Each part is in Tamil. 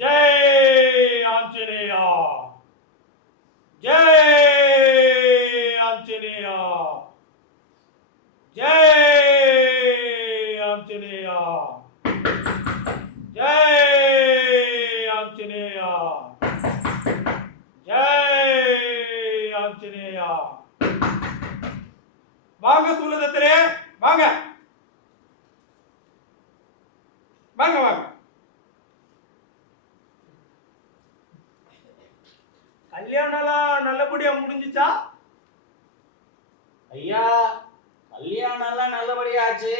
जय आंजनेया, जय आंजनेया, जय आंजनेया, जय आंजनेया, जय आंजनेया. வாங்க சூலதத்திலே வாங்க வாங்க வாங்க. கல்யாணம்லாம் நல்லபடியா முடிஞ்சுச்சா? ஐயா, கல்யாணம் எல்லாம் நல்லபடியா ஆச்சு.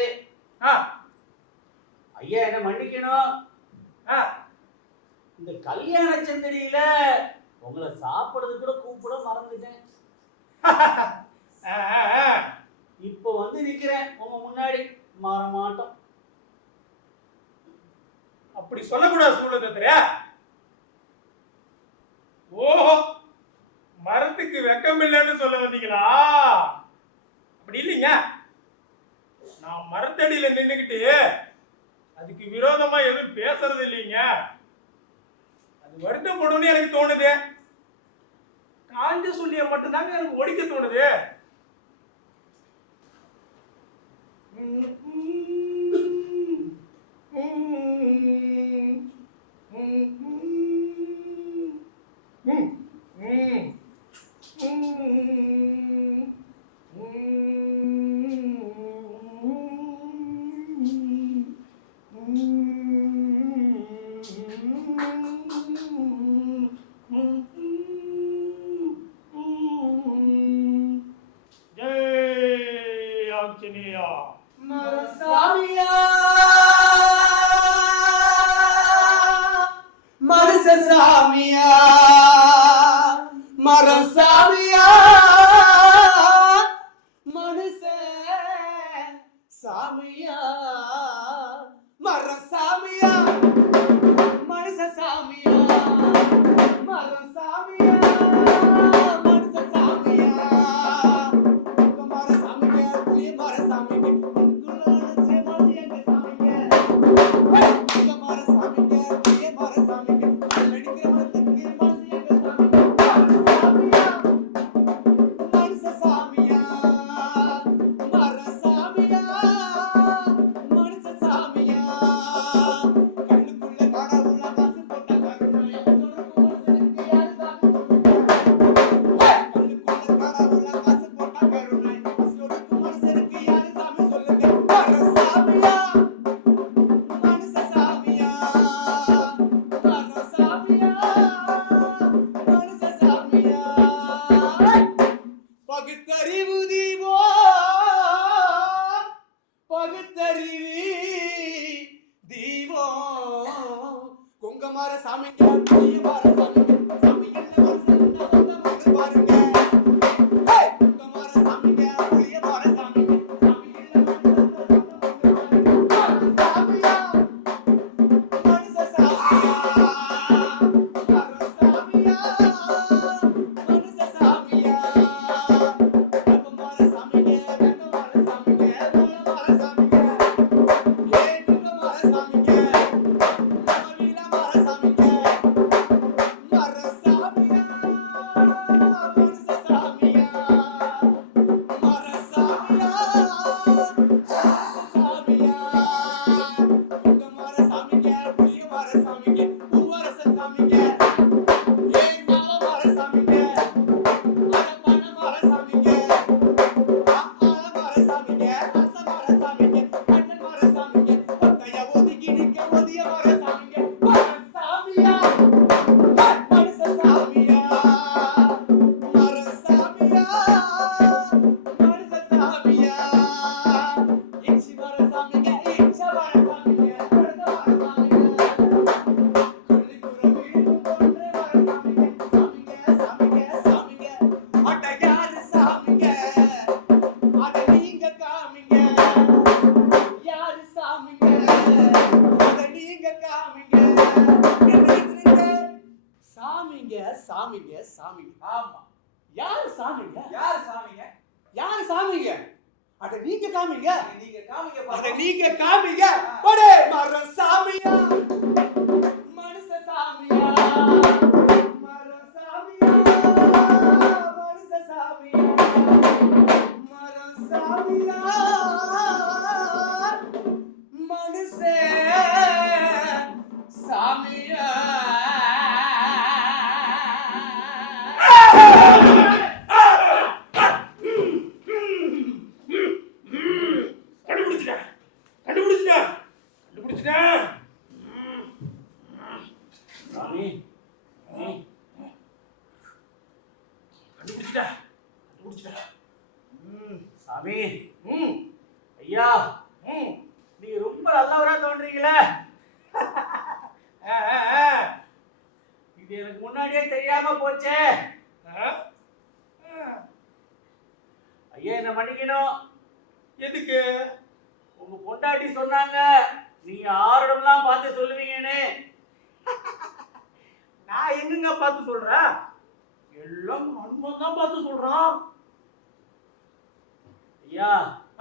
ஐயா என்ன மன்னிக்கணும். இந்த கல்யாண சந்தடியில உங்களை சாப்பிடுறது கூட கூப்பிட மறந்துட்டேன். இப்ப வந்து நிக்கிறேன் உங்க முன்னாடி, மாற மாட்டோம். அப்படி சொல்லக்கூடாது சூழலத்தில. ஓஹோ, மரத்துக்கு வெக்கம் இல்லைன்னு சொல்ல வந்தீங்களா? அப்படி இல்லைங்க, நான் மரத்தடியில நின்றுக்கிட்டு அதுக்கு விரோதமா எதுவும் பேசுறது இல்லைங்க. அது வருத்தப்படும்னு எனக்கு தோணுது. காஞ்ச சொல்லிய மட்டும்தாங்க எனக்கு ஒடிக்க தோணுது. சாமியா மரம் சாமியா மனுஷ சாமியா மரம் சாமியா மனுஷ சாமியா மரம் சாமியா மனுஷ சாமியா மர சாமியா புளிய மர சாமியா குலான சேவாசி எங்க சாமியா மர சாமியா புளிய மர சாமியா Mara சாமிங்க சாமிங்க. ஆமா. யாரு சாமிங்க? யாரு சாமிங்க? யாரு சாமிங்க? அட நீங்க காமிங்க. நீங்க காமிங்க அட பாப்போம். நீங்க காமிங்க. ஒடே மரம் சாமியா மனுஷ சாமியா மரம் சாமியா மனுஷ சாமியா மரம் சாமியா மனுஷ சாமியா. கண்டுபிடிச்சிட்டேன் கண்டுபிடிச்சிட்டேன் கண்டுபிடிச்சிட்டேன். சாமி கண்டுபிடிச்சிட்டேன் கண்டுபிடிச்சிட்டேன். சாமி ம் ஐயா ம் நீங்க ரொம்ப நல்லவரா தோன்றீங்களே. ஆ ஆ ஆ இது எனக்கு முன்னாடியே தெரியாம போச்சே. ஆ ஆ. ஐயா என்ன மன்னிக்கணும். எதுக்கு? உங்க பொண்டாட்டி சொன்னாங்க நீங்க ஆரோடம்லாம் பார்த்து சொல்லுவீங்கன்னு. நான் எங்கங்க பார்த்து சொல்றேன்? எல்லாம் அனுபவம் தான் பார்த்து சொல்றான். ஐயா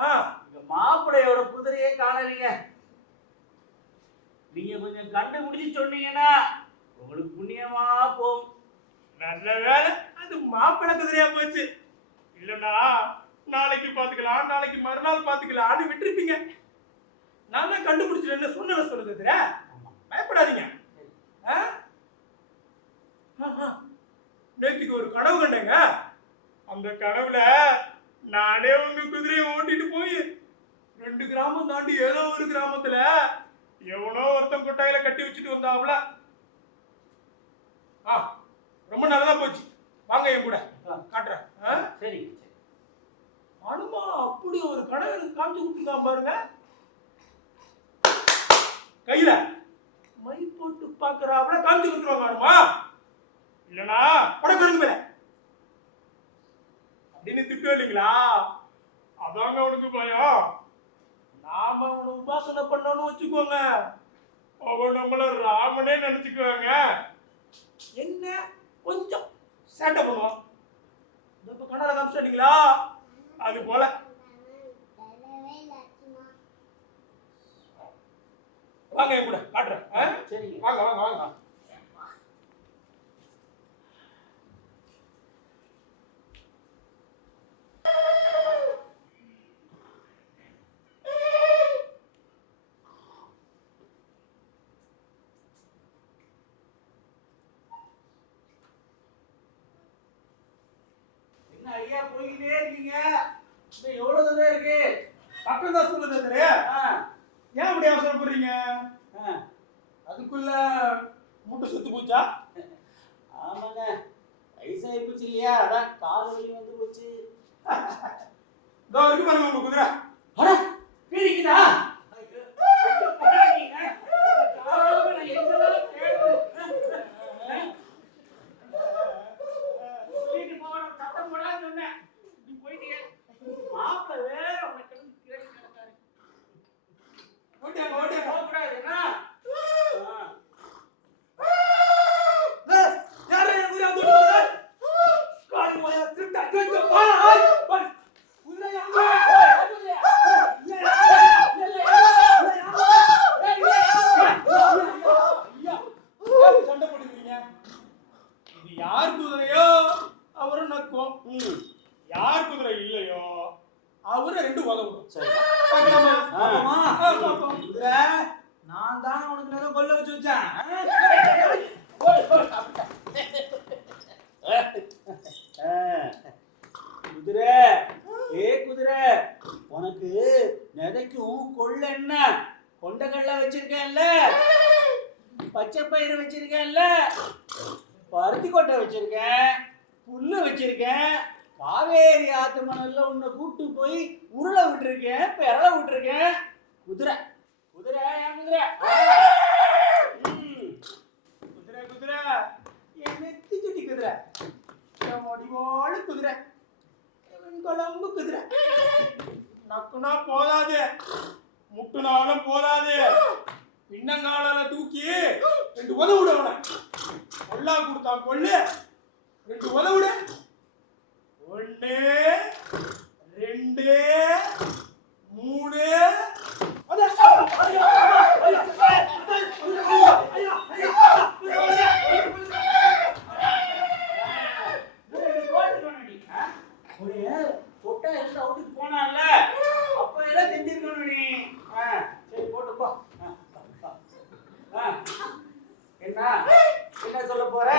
ஆ இந்த மாப்பிள்ளையோட குதிரையே காணலீங்க. நீங்க கொஞ்சம் கண்டுபிடிச்சு சொன்னீங்கன்னா உங்களுக்கு புண்ணியமா போகும். நல்ல வேலை அது மாப்பிள்ளை குதிரையா போச்சு. இல்லைன்னா நாளைக்கு பார்த்துக்கலாம் நாளைக்கு மறுநாள் பார்த்துக்கலாம்னு விட்டுருப்பீங்க. நான் தான் கண்டுபிடிச்சிட்டேன்னு சொன்ன சொல்லுது. பயப்படாதீங்க. ஆ? ஆஹா. நேற்றுக்கு ஒரு கனவு கண்டேங்க. அந்த கனவுல நானே உங்க குதிரையை ஓட்டிட்டு போய் 2 கிராமம் தாண்டி ஏதோ ஒரு கிராமத்துல எவனோ ஒருத்தன் கொட்டாயில கட்டி வச்சுட்டு வந்தாப்புல. ஆ ரொம்ப நல்லதா போச்சு. வாங்க என் கூட காட்டுறேன். ஆ? சரி அனுமா அப்படி ஒரு கடை எனக்கு காமிச்சு கொடுத்துருக்கான் பாருங்க. கையில மை போட்டு பாக்குறாப்புல காமிச்சு கொடுத்துருவாங்க அனுமா. இல்லனா படக்கருங்க மேல அப்படின்னு திட்டு இல்லைங்களா? அதாங்க அவனுக்கு பயம். நாம அவனை உபாசனை பண்ணோன்னு வச்சுக்கோங்க, அவன் நம்மள ராமனே நினைச்சுக்குவாங்க. என்ன கொஞ்சம் சேட்டை பண்ணுவான். இந்த கண்ணால காமிச்சிட்டீங்களா? அது போல வாங்க என் கூட காட்டுறேன். ஆ? சரிங்க. வாங்க வாங்க வாங்க. என்ன ஐயா போய்கிட்டே இருக்கீங்க? இன்னும் எவ்வளவு தூரம் இருக்கு? பக்கம் தான் சொல்லுது. ஆ, ஏன் அப்படி அவசரப்படுறீங்க? ஆ. அதுக்குள்ள மூட்டை செத்து போச்சா? ஆமாங்க வயசாகி போச்சு இல்லையா, அதான் கால் வலி வந்து போச்சு. இதோ இருக்கு பாருங்க உங்க குதிரை. அட கேக்குதா? ஓட்டியாங்க ஓட்டியாங்க. யாரே என் குதிரை வந்து ஓடுது? கால் போயா திருட்டா திருட்டு பாயா பஸ் குதிரை யாங்க? சண்டை போட்டுக்கிறீங்க. இது யார் குதிரையோ அவரும் நக்கும், யார் குதிரை இல்லையோ அவரு 2 உதவும். சரி. குதிரை நான் தானே உனக்கு நேரம் கொல்ல வச்சு வச்சேன். குதிரை ஏ குதிரை, உனக்கு நெதைக்கும் கொள்ள என்ன? கொண்டக்கடலை வச்சிருக்கேன்ல, பச்சை பயிறு வச்சிருக்கேன்ல, பருத்தி கொட்டை வச்சிருக்கேன், புல்லு வச்சிருக்கேன், காவேரி ஆத்து மணல்ல உன்னை கூட்டு போய் உருளை விட்டுருக்கேன், பெரளை விட்டுருக்கேன். குதிரை குதிரை என் குதிரை. குதிரை குதிரை என் நெத்தி சுட்டி குதிரை, என் முடிவோடு குதிரை, என் குழம்பு குதிரை. நக்குனா போதாது, முட்டுனாலும் போதாது, பின்னங்காலால தூக்கி 2 உதவு விடவன. கொல்லா கொடுத்தா கொள்ளு, 2 உதவுடு. 1 2 3 போனால அப்ப எல்லாம் தெரிஞ்சிருக்கணும் நீ. சரி போட்டு போ. என்ன என்ன சொல்ல போற?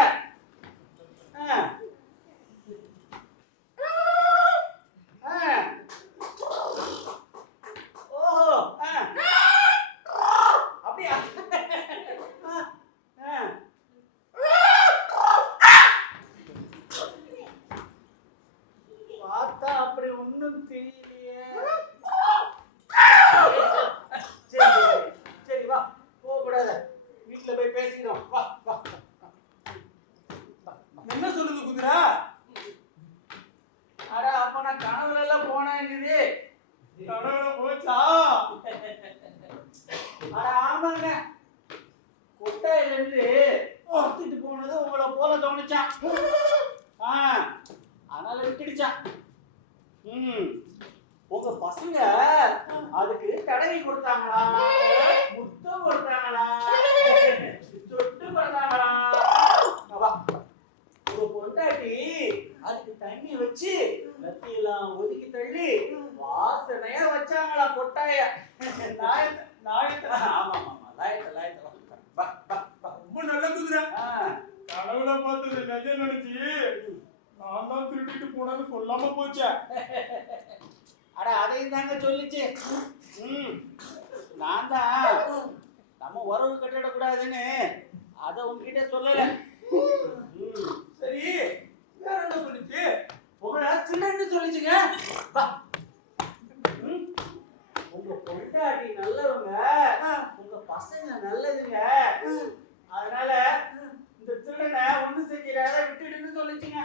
ஓஹோ அப்படியா? பார்த்தா அப்படி ஒண்ணும் தெரியலையே. சரி சரி வா, போகக்கூடாது, வீட்டுல போய் பேசிக்கிறோம். வா வா. என்ன சொல்லுது குதிரை? அட அப்ப நான் கனவுல எல்லாம் போனேங்குது. கனவுல போச்சா? அட ஆமாங்க, கொட்டாயில இருந்து பார்த்துட்டு போனது உங்களை போல தோணுச்சான். அதனால விட்டுடுச்சான். உங்க பசங்க அதுக்கு தடவை கொடுத்தாங்களா, முத்தம் கொடுத்தாங்களா, சொட்டு கொடுத்தாங்களா? உங்க பொண்டாட்டி அதுக்கு தண்ணி வச்சு லத்தியெல்லாம் ஒதுக்கி தள்ளி வாசனையா வச்சாங்களா கொட்டாய. ரொம்ப நல்ல குதிரை. கனவுல பார்த்தது நிஜம் நினைச்சு நான் தான் திருட்டிட்டு போனது சொல்லாம போச்சே. அட அதையும் தாங்க சொல்லிச்சு. நான் தான் நம்ம உறவு கட்டிடக்கூடாதுன்னு அதை உங்ககிட்ட சொல்லல. சரி, வேற என்ன சொல்லிச்சு? உங்களை சின்னன்னு சொல்லிச்சுங்க. உங்க பொண்டாட்டி நல்லவங்க, உங்க பசங்க நல்லதுங்க, அதனால இந்த திருடனை ஒண்ணு செஞ்சிடாத விட்டுடுன்னு சொல்லிச்சுங்க.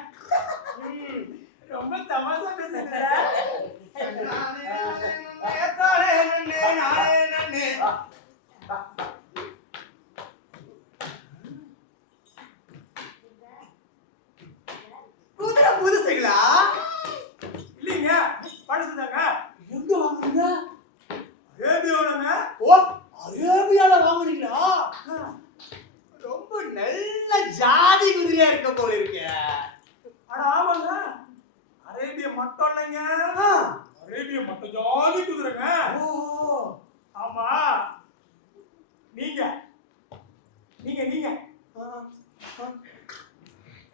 ரொம்ப தமாஷா பேசுறீங்க. குதிரை புதுசுங்களா? இல்லைங்க, பழசுதாங்க. எங்க வாங்குறீங்க? ரேடியோலங்க. ஓ, அரேபியால வாங்குறீங்களா? ரொம்ப நல்ல ஜாதி குதிரையா இருக்க போல இருக்கே. அட ஆமாங்க, அரேபிய மட்டும் இல்லைங்க, அரேபிய மட்டும் ஜாதி குதிரைங்க. ஆமா, நீங்க நீங்க நீங்க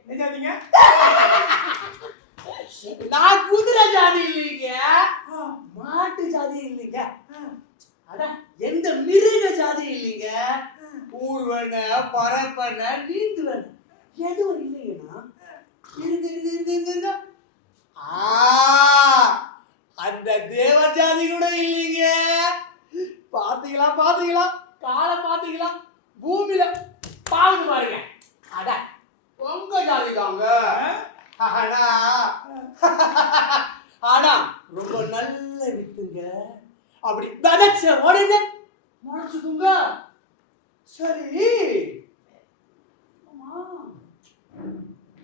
என்ன ஜாதிங்க? நான் குதிரை ஜாதி இல்லைங்க, மாட்டு ஜாதி இல்லைங்க, அதான் எந்த மிருக ஜாதி இல்லைங்க. ஊர்வன பரப்பன நீந்துவன எதுவும் இல்லைங்கண்ணா. இருங்க அந்த தேவ ஜாதி கூட இல்லைங்க. பாத்தீங்களா காலம் பாத்தீங்களா, பூமியில பாவுது பாருங்க. அட உங்க ஜாதி தாங்க. ஆனா ரொம்ப நல்ல வித்துங்க. அப்படி விதைச்ச உடனே முளைச்சுக்குங்க. சரி,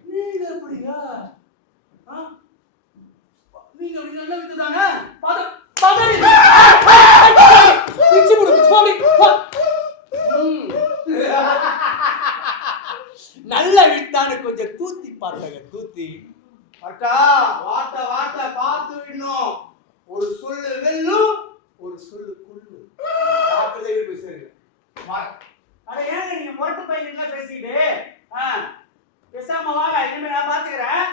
நீங்க எப்படிங்க? நீங்க அப்படி நல்ல வித்துதாங்க. நல்ல வித்தான்னு கொஞ்சம் தூத்தி பார்த்தாங்க. தூத்தி பார்த்தா வார்த்தை பார்த்து விடணும். ஒரு சொல்லு வெல்லும், ஒரு சொல்லு குள்ளு. போய் சேருங்க. அட ஏங்க நீங்க மொட்டை பையன்ல பேசிட்டு பேசாம வாங்க, இனிமே நான் பாத்துக்கிறேன்.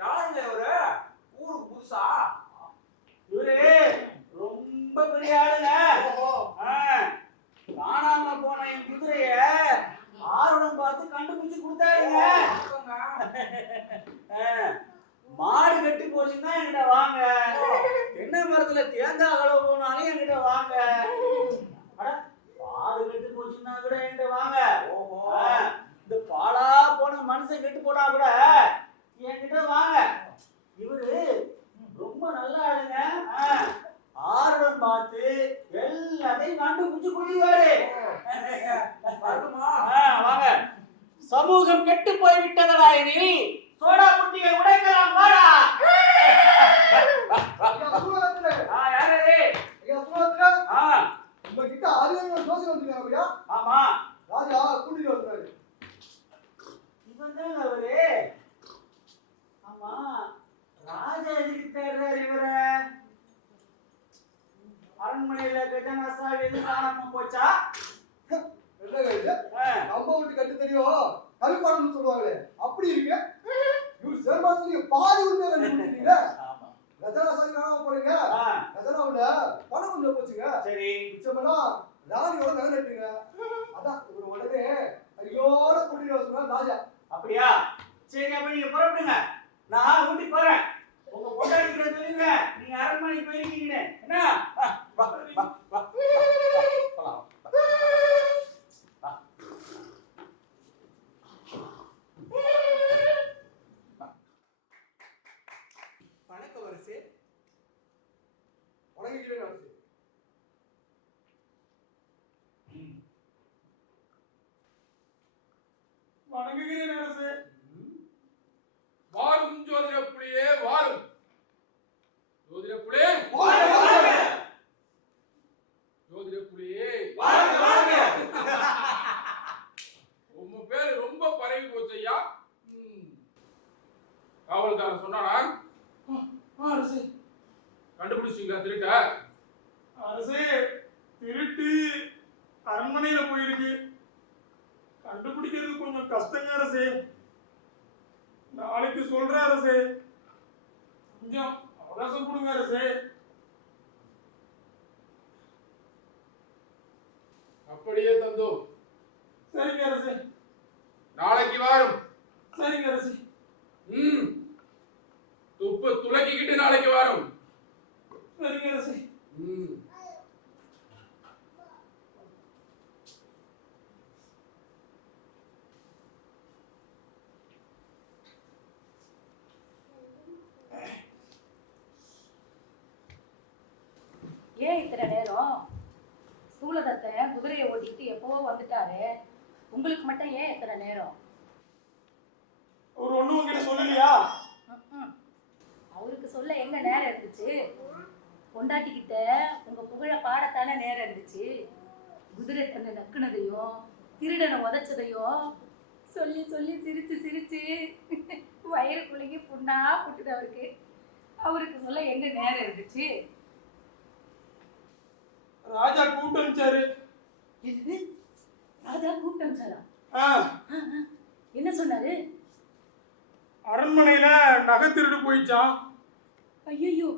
யாருங்க இவரு? ஊருக்கு புதுசா? இவரு ரொம்ப பெரிய ஆளுங்க. காணாம போன என் குதிரைய ஆர்வம் பார்த்து கண்டுபிடிச்சு கொடுத்தாருங்க. மாடு கட்டி போச்சுன்னா என்கிட்ட வாங்க, தென்னை மரத்துல தேங்காய் அளவு போனாலும் என்கிட்ட வாங்க, பால் கெட்டு போச்சுன்னா கூட என்கிட்ட வாங்க, இந்த பாலா போன மனுஷன் கெட்டு போனா கூட என்கிட்ட வாங்க. இவரு ரொம்ப நல்லா ஆளுங்க. ஆர்வம் பார்த்து எல்லாமே எல்லாத்தையும் கண்டுபிடிச்சு குடிக்குவாரு. வரட்டுமா? வாங்க. சமூகம் கெட்டு போய் விட்டதடா எனில் சோடா புட்டியை உடைக்கலாம் வாடா. ஐயா சூழத்துல யார் அது? ஐயா சூழத்துல ஆ உங்க கிட்ட ஆதிவாரம் ஜோசி வந்திருக்காங்க ஐயா. ஆமா ராஜா கூட்டிட்டு வந்தாரு. இவன் தான் அவரு. ஆமா ராஜா எதுக்கு தேடுறாரு இவரை? அரண்மனையில கஜனாசா எது காணாம போச்சா? என்ன இது? நம்ம வீட்டு கட்டு தெரியும் கருப்பாடம்னு சொல்லுவாங்களே அப்படி இருக்கு. இவர் சேர்மாத்திரிக்கு பாதி உண்மையை கண்டுபிடிச்சிட்டீங்க. ஆமா கஜனா சாமி காணாம போறீங்க. கஜனாவுல பணம் கொஞ்சம் போச்சுங்க. சரி மிச்சமெல்லாம் ராணியோட நகை நட்டுங்க. அதான் இவர் உடனே ஐயோட கூட்டிட்டு வர சொன்னார் ராஜா. அப்படியா? சரி அப்ப நீங்க புறப்படுங்க. நான் ஊட்டி போறேன். உங்க பொண்டாட்டி கிட்ட சொல்லுங்க நீங்க அரண்மனைக்கு போயிருக்கீங்கன்னு. என்ன? வா வா வா போலாம். வணக்கம் அரசே. வணங்கிக்கிறேன் அரசு. வணங்குகிறேன் அரசே. வாரும் ஜோதிட புலியே வாரும். ஜோதிட புலியே ஜோதிட புலியே உங்க பேரு ரொம்ப பரவி போச்சையா. காவல்காரன் சொன்னானா? அரசே கண்டுபிடிச்சிங்களா திருட்ட? அரசே திருட்டு அரண்மனையில போயிருக்கு. கண்டுபிடிக்கிறது கொஞ்சம் கஷ்டங்க அரசே. நாளைக்கு சொல்ற அரசே. கொஞ்சம் அவகாசம் கொடுங்க அரசே. அப்படியே தந்தோம். சரிங்க அரசே. நாளைக்கு வாரும். சரிங்க அரசே. துப்பு துளக்கிக்கிட்டு நாளைக்கு வாரும். சரிங்க அரசே. ஏன் இத்தனை நேரம்? ஸ்தூலதத்தை குதிரையை ஓட்டிட்டு எப்பவோ வந்துட்டாரு. உங்களுக்கு மட்டும் ஏன் இத்தனை நேரம்? ஒரு ஒண்ணும் உங்ககிட்ட சொல்லலையா? அவருக்கு சொல்ல எங்க நேரம் இருந்துச்சு? பொண்டாட்டிக்கிட்ட உங்க புகழ பாடத்தானே நேரம் இருந்துச்சு. குதிரை தன்னை நக்குனதையும் திருடனை உதைச்சதையும் சொல்லி சொல்லி சிரிச்சு சிரிச்சு வயிறுக்குள்ளேக்கு புண்ணா புட்டுது அவருக்கு. அவருக்கு சொல்ல எங்க நேரம் இருந்துச்சு? ராஜா கூப்பிட்டு அனுப்பிச்சாரு. எது? ராஜா கூப்பிட்டு அனுப்பிச்சாரா? என்ன சொன்னாரு? அரண்மனையில நகை திருடு போயிச்சான். ஐயோ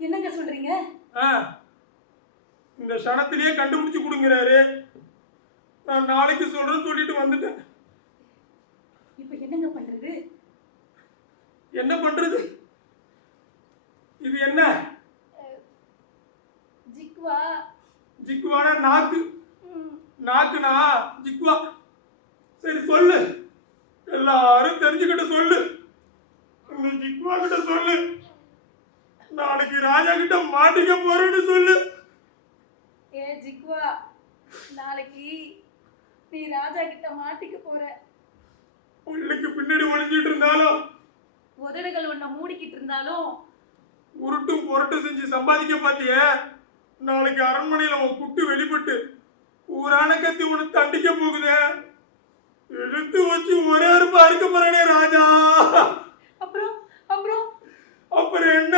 என்னங்க சொல்றீங்க? இந்த க்ஷணத்திலேயே கண்டுபிடிச்சு கொடுங்கிறாரு. நான் நாளைக்கு சொல்றேன்னு சொல்லிட்டு வந்துட்டேன். இப்ப என்னங்க பண்றது? என்ன பண்றது? இது என்ன? ஜிக்வா. ஜிக்வானா நாக்கு. நாக்குனா ஜிக்வா. சரி சொல்லு, எல்லாரும் தெரிஞ்சுக்கிட்ட சொல்லு. இந்த ஜிக்வா கிட்ட சொல்லு, நாளைக்கு ராஜா கிட்ட மாட்டிக்க போறேன்னு சொல்லு. ஏ ஜிக்வா, நாளைக்கு நீ ராஜா கிட்ட மாட்டிக்க போற. உள்ளுக்கு பின்னாடி ஒளிஞ்சிட்டு இருந்தாலும் உதடுகள் உன்னை மூடிக்கிட்டு இருந்தாலும் உருட்டும் புரட்டும் செஞ்சு சம்பாதிக்க பாத்திய. நாளைக்கு அரண்மனையில உன் குட்டு வெளிப்பட்டு ஊரான கத்தி உன்னை தண்டிக்க போகுதே. எடுத்து வச்சு ஒரே அறுப்பா இருக்க போறானே ராஜா. அப்புறம் அப்புறம் அப்புறம் என்ன?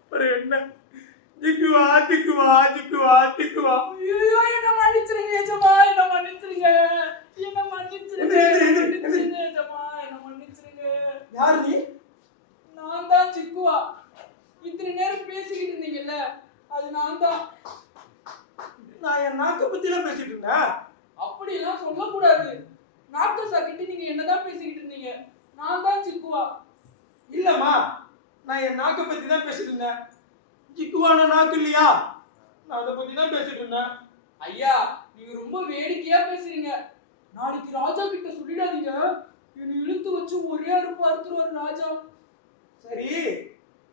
அப்புறம் என்ன? ஜிக்குவா ஜிக்குவா ஜிக்குவா ஜிக்குவா. ஐயோ என்ன மன்னிச்சிருங்க ஏஜமா, என்ன மன்னிச்சிருங்க, என்ன மன்னிச்சிருங்க, மன்னிச்சிருங்க ஏஜமா, என்ன மன்னிச்சிருங்க. யாரு நீ? நான் தான் சிக்குவா. இத்தனை நேரம் பேசிக்கிட்டு இருந்தீங்கல்ல, அது நான் தான். நான் என் நாக்க பத்திலாம் பேசிட்டு இருந்தேன். அப்படிலாம் சொல்லக்கூடாது. நாட்டு சாக்கிட்டு நீங்க என்னதான் பேசிக்கிட்டு இருந்தீங்க. நான் தான் சிக்குவா. இல்லம்மா, நான் என் நாக்க பத்தி தான் பேசிட்டு இருந்தேன். ஜிக்குவான நாக்கு இல்லையா? நான் அதை பத்தி தான் பேசிட்டு இருந்தேன். ஐயா, நீங்க ரொம்ப வேடிக்கையா பேசுறீங்க. நாளைக்கு ராஜா கிட்ட சொல்லிடாதீங்க. என்னை இழுத்து வச்சு ஒரே அறுப்பு அறுத்துருவாரு ராஜா. சரி,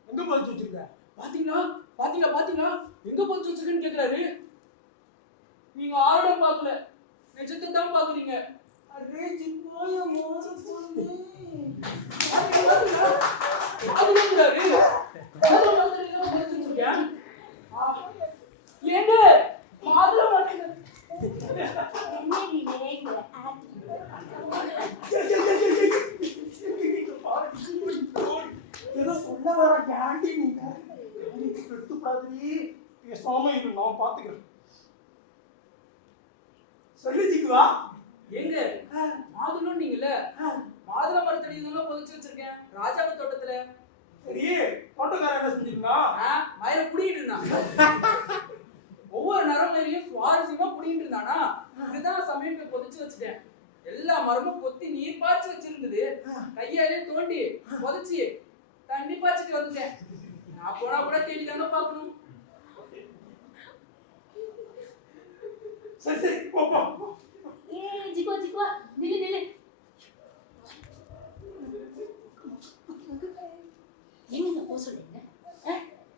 எங்க பதிச்சு வச்சிருக்க? பாத்தீங்களா பாத்தீங்களா பாத்தீங்களா எங்க போச்சு வச்சிருக்கேன்னு கேக்குறாரு. நீங்க ஆருடம் பார்க்கல, நிஜத்தை தான் பாக்குறீங்க. அரே ஜிப்பாய மோச பொண்ணு. அது என்னடாரு? மாதுளை மரத்தடியில புதைச்சு வச்சிருக்கேன். ஏங்க மாதுளை மரத்தடியில ஏதோ சொல்ல வர கேண்டி நீங்க எடுத்து பாதிரி பேசாம இரு, நான் பாத்துக்கிறேன். சொல்லி ஜிக்குவா. எங்க மாதுளம் நீங்கல்ல, மாதுளை மரத்தடியில தான் புதைச்சு வச்சிருக்கேன் ராஜாவை தோட்டத்துல. சரி, தோட்டக்காரன் என்ன செஞ்சிருந்தான்? மயில புடிக்கிட்டு இருந்தான். ஒவ்வொரு நரம்பையும் சுவாரஸ்யமா புடிக்கிட்டு இருந்தானா. இதுதான் சமயத்தை புதைச்சு வச்சுட்டேன். எல்லா மரமும் கொத்தி நீர் பாய்ச்சி வச்சிருந்தது. கையாலே தோண்டி புதைச்சி தண்ணி பாய்ச்சிட்டு வந்துட்டேன். நான் போனா கூட தேடி தானே பார்க்கணும். சரி சரி, போ போ. ஜிக்குவா ஜிக்குவா, நில்லு நில்லு. எங்க போக சொல்றீங்க?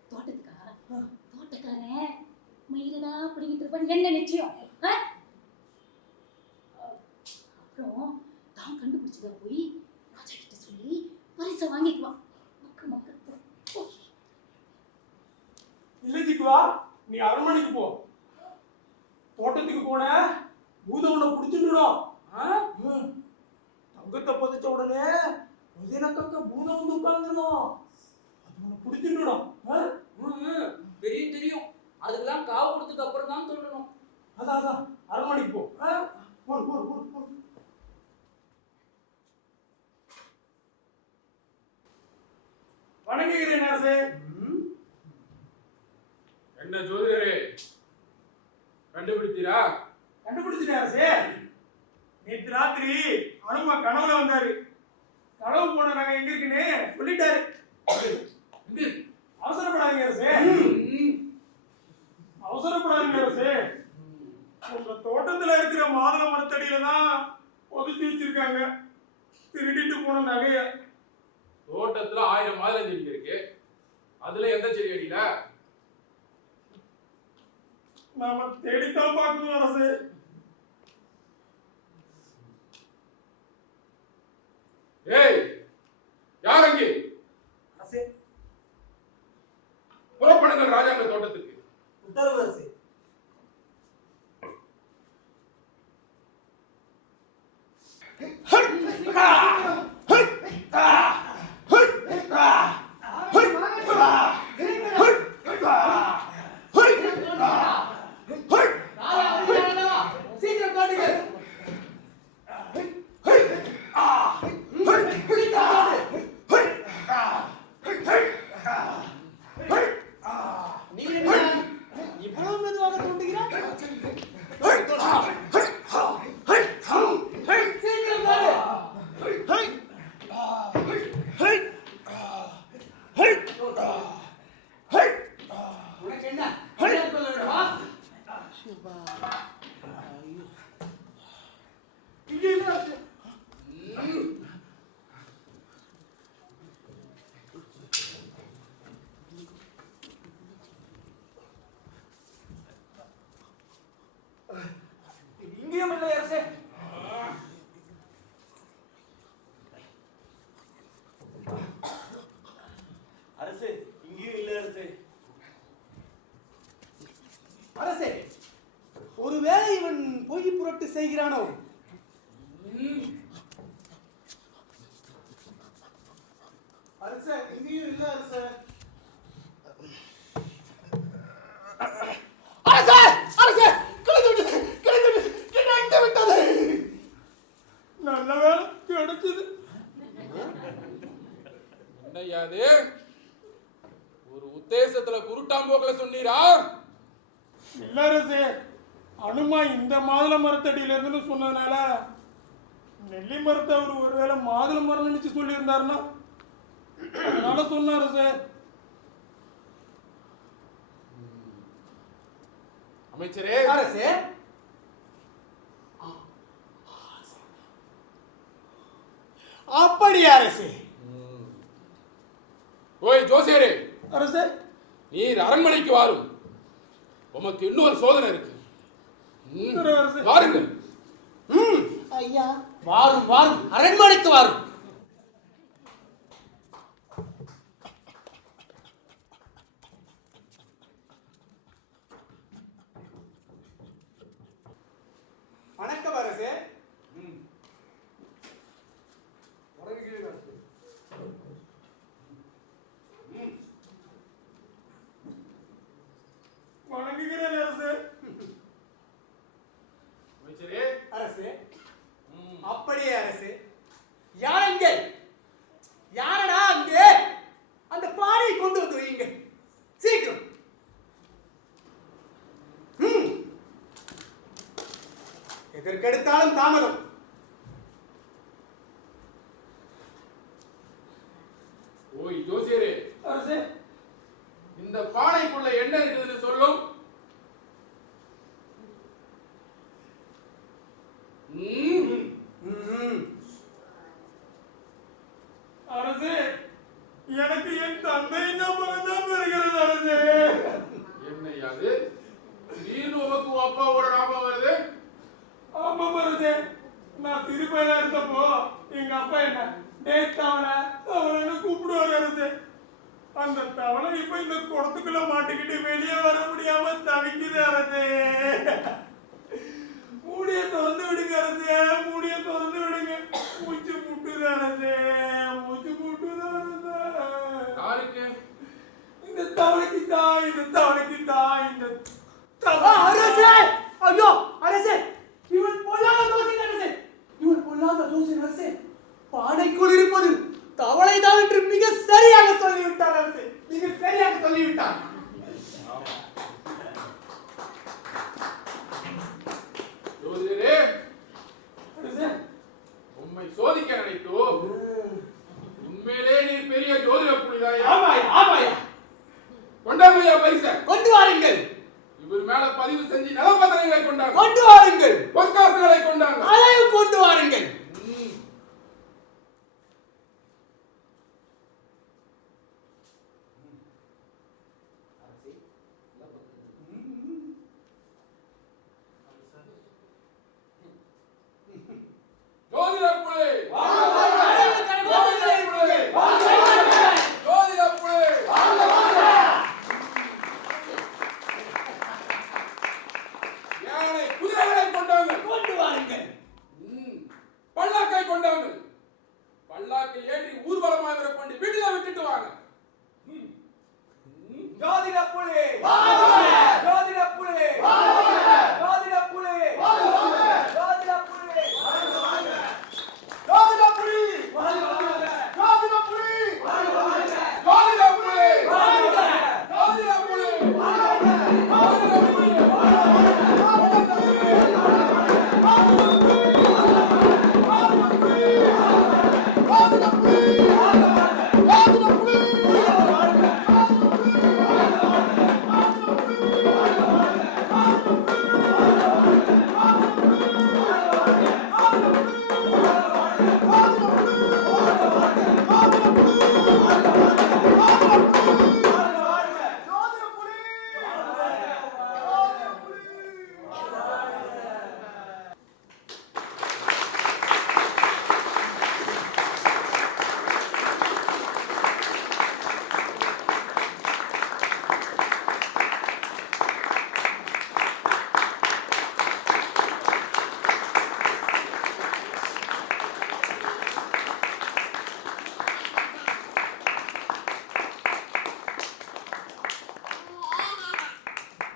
தோட்டத்துக்கா? தோட்டக்காரன் மயிலதான் பிடிக்கிட்டு இருப்பான், என்ன நிச்சயம்? அப்புறம் தான் கண்டுபிடிச்சதா போய் ராஜா கிட்ட சொல்லி பரிசை வாங்கிக்குவான். மக்க மக்க. இல்ல ஜிக்குவா, நீ அரண்மனைக்கு போ. தோட்டத்துக்கு போன பூதம் உன்னை பிடிச்சிட்டுடும். தங்கத்தை புதைச்ச உடனே உதயனக்க பூதம் வந்து உட்கார்ந்துடும். அது உன்னை பிடிச்சிட்டுடும். தெரியும் தெரியும். அதுக்கெல்லாம் காவு கொடுத்ததுக்கு அப்புறம் தான் தோண்டணும். அதான் அதான், அரண்மனைக்கு போ. போடு போடு போடு போடு. வணங்குகிறேன் அரசே. என்ன ஜோதிடரே, கண்டுபிடித்தீரா? கண்டுபிடிச்சிட்டேன் அரசே. நேற்று ராத்திரி அனுமா கனவுல வந்தாரு. கனவு போன நாங்க எங்க இருக்குன்னு சொல்லிட்டாரு. அவசரப்படாதீங்க அரசே, அவசரப்படாதீங்க அரசே. உங்க தோட்டத்துல இருக்கிற மாதுளை மரத்தடியில தான் புதைச்சி வச்சிருக்காங்க திருடிட்டு போன நகைய. தோட்டத்துல 1000 மாதுளை செடி இருக்கு. அதுல எந்த செடி அடியில? நாம தேடித்தான் பார்க்கணும் அரசே. ஏய், யார் அங்கே? அரசே, புறப்படுங்கள் ராஜாங்க தோட்டத்துக்கு. உத்தரவு அரசே. இங்கேயும் இல்லை அரசே. அரசே, இங்கேயும் இல்லை அரசே. அரசே, ஒருவேளை இவன் பொய் புரட்டு செய்கிறானோ? அரசே, இங்கேயும் இல்லை அரசே. அரசே, அரசே, கிடைத்து விட்டது. நல்ல வேலை கிடைச்சது. என்னையாது ஒரு உத்தேசத்துல குருட்டாம்போக்கல சொன்னீரா? இல்ல அரசே, அனுமா இந்த மாதுளை மரத்தடியில இருந்துன்னு சொன்னதுனால நெல்லி மரத்தை அவர் ஒருவேளை மாதுளை மரம் நினைச்சு சொல்லியிருந்தாருன்னா அதனால சொன்னாரு சார். அமைச்சரே, அரசே, அப்படி அரசே. ஓய் ஜோசியரே, அரசே, நீர் அரண்மனைக்கு வாரும். உமக்கு இன்னொரு சோதனை இருக்கு. வாருங்கள். ஐயா வாரும் வாரும், அரண்மனைக்கு வாரும். வணக்கம் அரசே. வணங்குகிறேன் அரசே. வணங்குகிறேன் அரசு. அமைச்சரே, அரசே அப்படியே அரசே. யார் அங்கே? யாரடா அங்கே? அந்த பானையை கொண்டு வந்து வையுங்க சீக்கிரம். எதற்கெடுத்தாலும் தாமதம். ஓய் ஜோசியரே, அரசு, இந்த பானைக்குள்ள என்ன இருக்குதுன்னு சொல்லும். அரசு, எனக்கு என் தந்தை ஞாபகம் தான் வருகிறது அரசு. என்னையா அது? திடீர்னு உனக்கு அப்பாவோட ஞாபகம் வருது? ஆமாம் அரசு, நான் திருப்பதில இருந்தப்போ எங்க அப்பா என்ன டேய் தவளை தவளைன்னு கூப்பிடுவாரு அரசு. அந்த தவளை இப்ப இந்த குடத்துக்குள்ள மாட்டிக்கிட்டு வெளியே வர முடியாம தவிக்குது அரசு. மூடிய திறந்து விடுங்க அரசு, மூடிய திறந்து விடுங்க. மூச்சு முட்டுது அரசு, மூச்சு முட்டுது அரசு. யாருக்கு? இந்த தவளைக்கு தான், இந்த தவளைக்கு தான், இந்த அரசே! ஐயோ அரசே, இவன் பொல்லாத தோசை அரசே, இவன் பொல்லாத தோசை அரசே. பானைக்குள் இருப்பது தவளைதான் என்று மிக சரியாக சொல்லிவிட்டார் அரசே, மிக சரியாக சொல்லிவிட்டார். ஜோசியரே, அரசு, உம்மை சோதிக்க நினைத்தோ? உண்மையிலே நீ பெரிய ஜோதிட புனிதாயா? ஆமாயா ஆமாயா, கொண்டாமையா பைசா? கொண்டு வாருங்கள், இவர் மேல பதிவு செஞ்சு நலப்பத்திரங்களை கொண்டாங்க, கொண்டு வாருங்கள், பொற்காசுகளை கொண்டாங்க. அதையும் கொண்டு வாருங்கள். ஜோதிட புலி! ஜோதிட புலி! யானை குதிரைகளை கொண்டாங்க, கொண்டு வாருங்கள். பல்லாக்கை கொண்டாங்க. பல்லாக்கில் ஏற்றி ஊர்வலமாக இவரை கொண்டு வீட்டில விட்டுட்டு வாங்க. ஜோதிட புலி, ஜோதிட புலி, ஜோதிட புலி, ஜோதிட புலி, ஜோதிட புலி, ஜோதிட புலி, ஜோதிட புலி! ஜோதிட புலி! ஜோதிட புலி!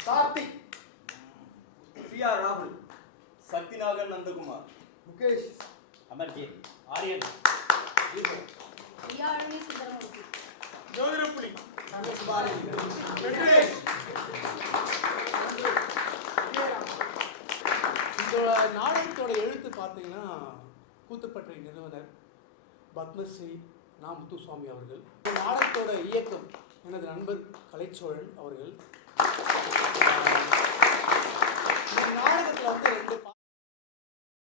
கார்த்திக், சிஆர் ராகுல், சக்திநாகன் நந்தகுமார், முகேஷ், அமர்ஜீத், ஆரியன், ஐயாளுமே சுந்தரமூர்த்தி. ஜோதிட புலி ரமேஷ் பாரதி, வெங்கடேஷ். இந்த நாடகத்தோட எழுத்து பார்த்தீங்கன்னா கூத்துப்பட்டறை நிறுவனர் பத்மஸ்ரீ நா. முத்துசுவாமி அவர்கள். இந்த நாடகத்தோட இயக்கம் எனது நண்பர் கலைச்சோழன் அவர்கள். இந்த நாடகத்தில் வந்து 2